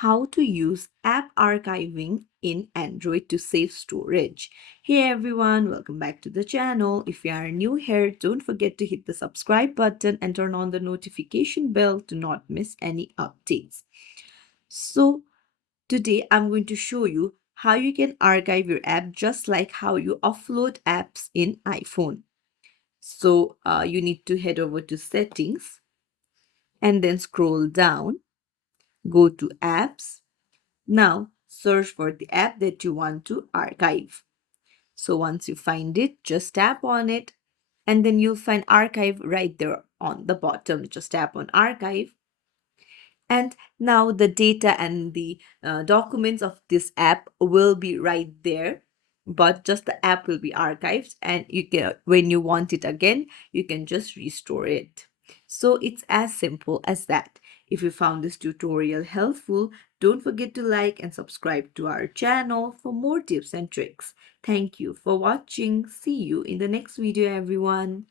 how to use app archiving in Android to save storage. Hey everyone, welcome back to the channel. If you are new here, don't forget to hit the subscribe button and turn on the notification bell to not miss any updates. So, today I'm going to show you how you can archive your app just like how you offload apps in iPhone. So, you need to head over to settings and then scroll down, go to apps. Now, search for the app that you want to archive. So once you find it, just tap on it and then you'll find archive right there on the bottom. Just tap on archive. And now the data and the documents of this app will be right there, but just the app will be archived, and you can, when you want it again, you can just restore it. So it's as simple as that. If you found this tutorial helpful, don't forget to like and subscribe to our channel for more tips and tricks. Thank you for watching. See you in the next video, everyone.